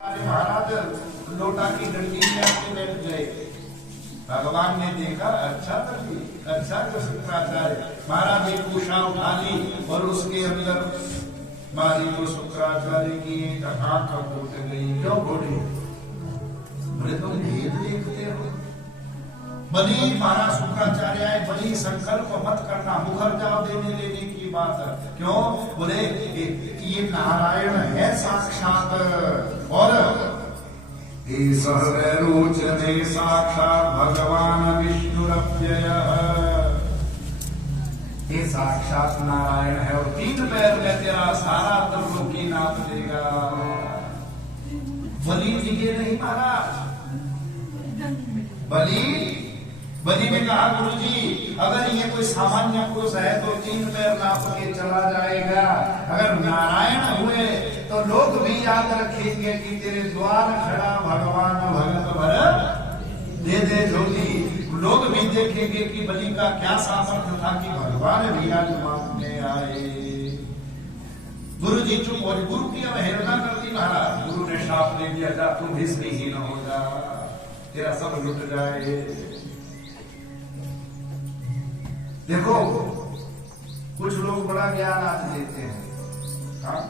महाराज लोटा की डंडी में आके बैठ गए। भगवान ने देखा अच्छा तभी अच्छा जो शुक्राचार्य महाराज एक उषा उठा ली और उसके अंदर मारी को शुक्राचार्य की एक आंख फूट गई। क्यों फूटी? बोले तुम भेद देखते हो। बलि महाराज शुक्राचार्य आए, बलि संकल्प मत करना, मुखर जाओ देने लेने की बात है। क्यों? बोले ये नारायण है साक्षात और रोचने साक्षात भगवान विष्णुरव्ययः। ये साक्षात नारायण है और 3 पैर में तेरा सारा त्रिलोकी नाप देगा। बलि दिखे नहीं महाराज। बलि ने कहा गुरुजी अगर ये कोई सामान्य पुरुष है तो 3 पैर नाप के चला जाएगा, अगर नारायण हुए तो लोग भी याद रखेंगे कि तेरे द्वार खड़ा भगवान भगत भर दे दे ज्योति। लोग भी देखेंगे कि बलि का क्या सामर्थ्य था कि भगवान भी आज मानने आए। गुरु जी चुप और गुरु की अवहेलना कर दी महाराज। गुरु ने शाप दे दिया, जा तू भीष्महीन हो जा, तेरा सब लुट जाए। देखो कुछ लोग बड़ा ज्ञान आज देते हैं, हाँ?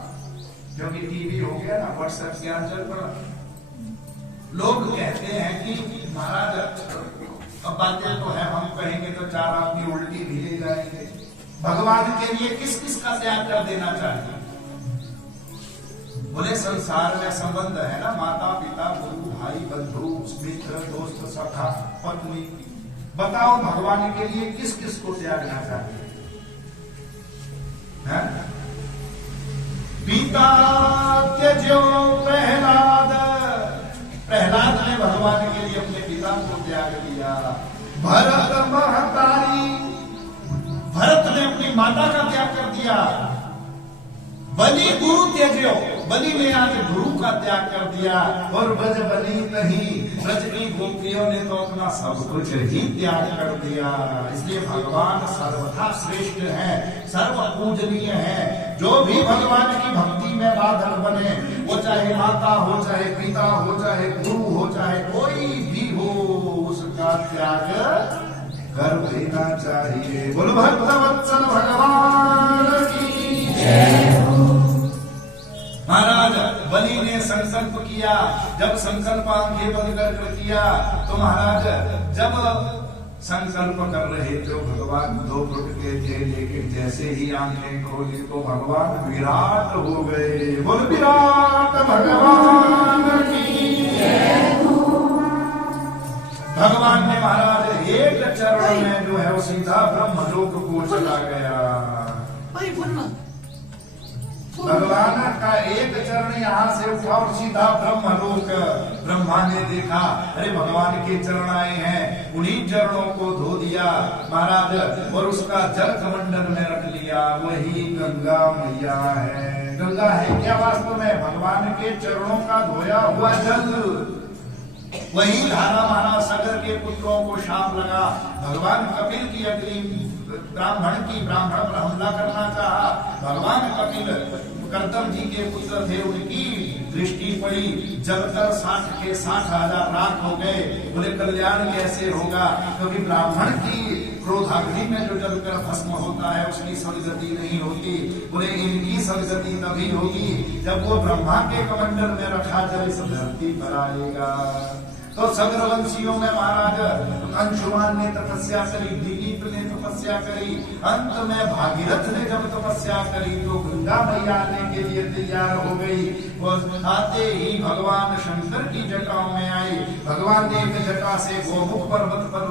क्योंकि टीवी हो गया ना, व्हाट्सएप ज्ञान चल पड़ा। लोग कहते हैं कि महाराज अब बातें तो है, हम कहेंगे तो 4 आदमी उल्टी भी ले जाएंगे। भगवान के लिए किस किस का त्याग कर देना चाहिए? बोले संसार में संबंध है ना, माता पिता गुरु भाई बंधु मित्र दोस्त सखा पत्नी। बताओ भगवान के लिए किस किस को त्यागना चाहिए? पिता त्यजो प्रहलाद। प्रहलाद ने भगवान के लिए अपने पिता को त्याग दिया। भरत महतारी, भरत ने अपनी माता का त्याग कर दिया। बलि गुरु त्यजो, बलि ने आज गुरु का त्याग कर दिया। और ब्रज बलि नहीं, ब्रज की गोपियों ने तो अपना सब कुछ ही त्याग कर दिया। इसलिए भगवान सर्वथा श्रेष्ठ है, सर्व पूजनीय है। जो भी भगवान की भक्ति में बाधक बने, वो चाहे माता हो, चाहे पिता हो, चाहे गुरु हो, चाहे कोई भी हो, उसका त्याग कर देना चाहिए। बोलो भक्तवत्सल भगवान की जय। महाराज बलि ने संकल्प किया, जब संकल्प आंखें बंद कर किया तो महाराज जब संकल्प कर रहे थे भगवान 2 फुट के थे, लेकिन जैसे ही आंखें खोली तो भगवान विराट हो गए। बोल विराट भगवान की जय। भगवान ने महाराज एक चरण में जो है वो सीधा ब्रह्मलोक को चला गया। भगवान का एक चरण यहाँ से उठा और सीधा ब्रह्मलोक। ब्रह्मा ने देखा अरे भगवान के चरण आए हैं, उन्हीं चरणों को धो दिया महाराज और उसका जल कमंडल में रख लिया। वही गंगा मैया है। गंगा है क्या वास्तव में? भगवान के चरणों का धोया हुआ जल। वही धारा महाराज सगर के पुत्रों को शाप लगा। भगवान कपिल की अग्नि ब्राह्मण पर हमला करना चाहा। भगवान कपिल कर्दम जी के पुत्र थे, उनकी दृष्टि पड़ी, जलकर 60 के 60,000 राख हो गए। बोले कल्याण कैसे होगा? क्योंकि ब्राह्मण की क्रोधाग्नि में जो जलकर भस्म होता है उसकी सदगति नहीं होती। बोले इनकी सदगति तभी होगी जब वो ब्रह्मा के कमंडल में रखा जल इस धरती पर आएगा। तो सग्रवंशियों में महाराज अंशुमान ने तपस्या करी, दिलीप ने तपस्या करी, अंत में भागीरथ ने जब तपस्या करी तो गंगा मैया आने के लिए तैयार हो गई। और आते ही भगवान शंकर की जटाओं में आई। भगवान ने एक जटा से गोमुख पर्वत पर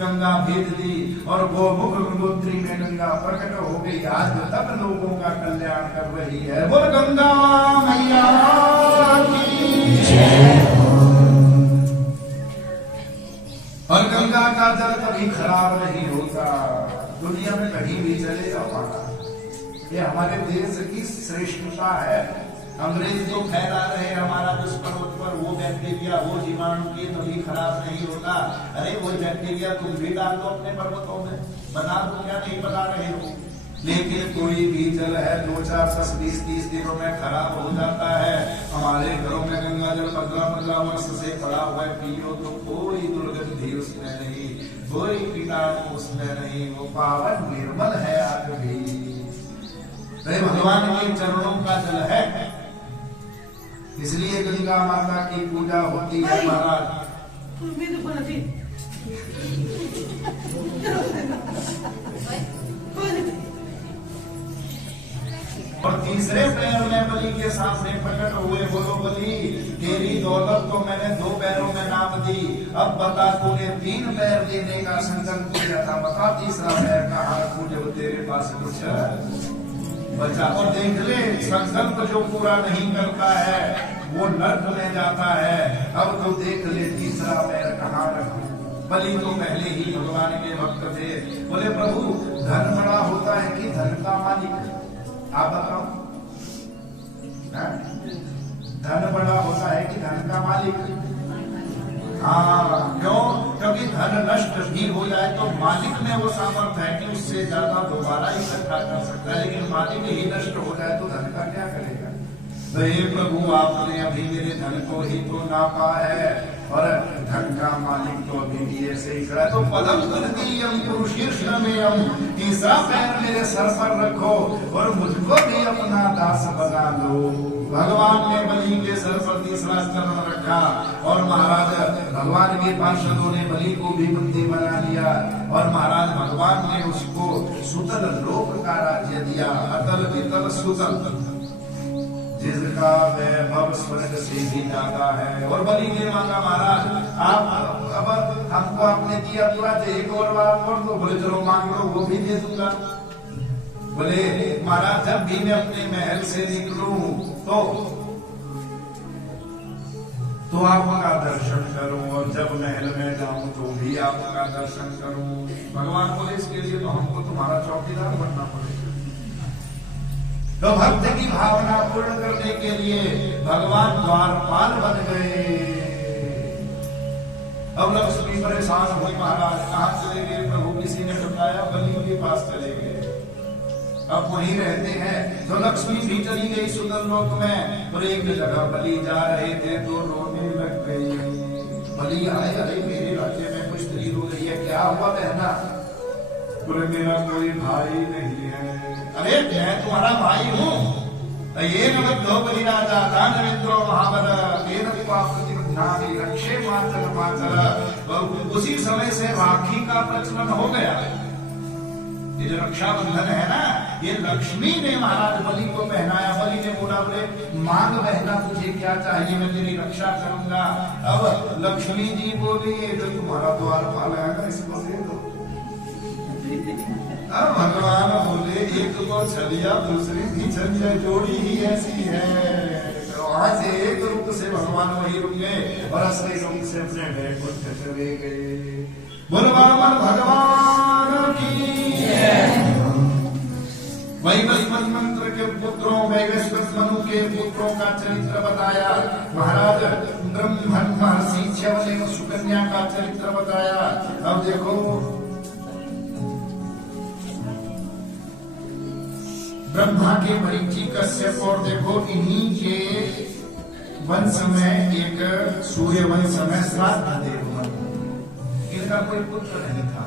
गंगा भेज दी और गोमुख गंगोत्री में गंगा प्रकट हो गई। आज तक लोगों का कल्याण कर रही है। बोल गंगा मैया की जय। और गंगा का जल कभी खराब नहीं होता। दुनिया में कहीं भी चले जाओ, ये हमारे देश की श्रेष्ठता है। अंग्रेज जो फैला रहे हमारा उस पर्वत पर वो बैक्टीरिया वो जीवाणु की कभी खराब नहीं होता। अरे वो बैक्टीरिया तुम भी डाल दो अपने पर्वतों में, बता दो क्या नहीं बता रहे हो। लेकिन कोई भी जल है 2, 4, 10, 20, 30 दिनों में खराब हो जाता है। हमारे घरों में गंगा जल 15 वर्ष से पड़ा हुआ है, पियो तो कोई दुर्गंधि उसमें नहीं, कोई कीटाणु उसमें नहीं, वो पावन निर्मल है आज भी। अरे भगवान के चरणों का जल है, इसलिए गंगा माता की पूजा होती है महाराज। और तीसरे पैर में बलि के सामने प्रकट हुए, बोलो बलि तेरी दौलत तो मैंने 2 पैरों में नाप दी, अब बता तूने 3 पैर देने का संकल्प किया था, बता तीसरा पैर कहाँ रखूं जब तेरे पास कुछ बचा। और देख ले संकल्प जो पूरा नहीं करता है वो नर्क में जाता है। अब तो देख ले तीसरा पैर कहाँ रखूं। बलि तो पहले ही भगवान के भक्त थे, बोले प्रभु धन बड़ा होता है कि धन का मालिक, आप बताओ। धन बड़ा होता है कि धन का मालिक? हाँ, क्यों? क्योंकि धन नष्ट भी हो जाए तो मालिक में वो सामर्थ्य है कि उससे ज्यादा दोबारा इकट्ठा कर सकता है, लेकिन मालिक ही नष्ट हो जाए तो धन का क्या करेगा। तो हे प्रभु आपने अभी मेरे धन को ही तो नापा है, और धन का मालिक तो अभी भी ऐसे ही खड़ा है। तो पदम तृतीयम पुरुषीर्षमेयम, तीसरा पैर मेरे सर पर रखो और मुझको भी अपना दास बना लो। भगवान ने बलि के सर पर तीसरा चरण रखा और महाराज भगवान के पार्षदों ने बलि को भी बंदी बना लिया, और महाराज भगवान ने उसको सुतल लोक का राज्य दिया, अतल वितल सुतल, जिसका वैभव स्वर्ग से भी ज्यादा है। और बलि ने मांगा महाराज आप अब हमको आपने दिया पूरा, एक और बार और तो बोले चलो मांग लो, वो भी दे दूंगा। बोले महाराज जब भी मैं अपने महल से निकलूं तो आपका दर्शन करूं, और जब महल में जाऊं तो भी आपका दर्शन करूं। भगवान बोले इसके लिए तो हमको तुम्हारा चौकीदार बनना पड़ेगा। तो भक्त की भावना पूर्ण करने के लिए भगवान द्वारपाल बन गए। अब लक्ष्मी परेशान हुई, महाराज कहाँ चले गए प्रभु, किसी ने बताया बलि के पास चले गए, अब वहीं रहते हैं। तो लक्ष्मी भी चली गई सुंदर लोक में, और एक जगह बलि जा रहे थे तो रोने लग गई। बलि आए, अरे मेरे राज्य में कुछ स्त्री रो रही है, क्या हुआ बहना? बोले मेरा कोई भाई नहीं है। अरे मैं तुम्हारा भाई हूँ, ये नवद्यो बलि राजा दानवेंद्रो महाबल रक्षे माचल माचल। उसी समय से राखी का प्रचलन हो गया। ये जो रक्षाबंधन है ना, ये लक्ष्मी ने महाराज बलि को पहनाया। बलि ने बोला बोले मांग बहना तुझे क्या चाहिए, मैं तेरी रक्षा करूंगा। अब लक्ष्मी जी बोली जो तुम्हारा द्वारपाल है ना, इसको दे दो। अब भगवान बोले एक तो छलिया दूसरी भी छलिया, जोड़ी ही ऐसी है। तो वहां से एक रूप से भगवान वही रुक गए और असली रूप से अपने वैकुंठ चले गए। बोलो भगवान की। वैवस्वत मंत्र के पुत्रों, वैवस्वत मनु के पुत्रों का चरित्र बताया महाराज। ब्रह्मन महर्षि च्यवने सुकन्या का चरित्र बताया। अब देखो ब्रह्मा के मरीचि कश्यप, और देखो इन्हीं के वंश में एक सूर्य वंश में श्राद्ध देव, इनका कोई पुत्र नहीं था।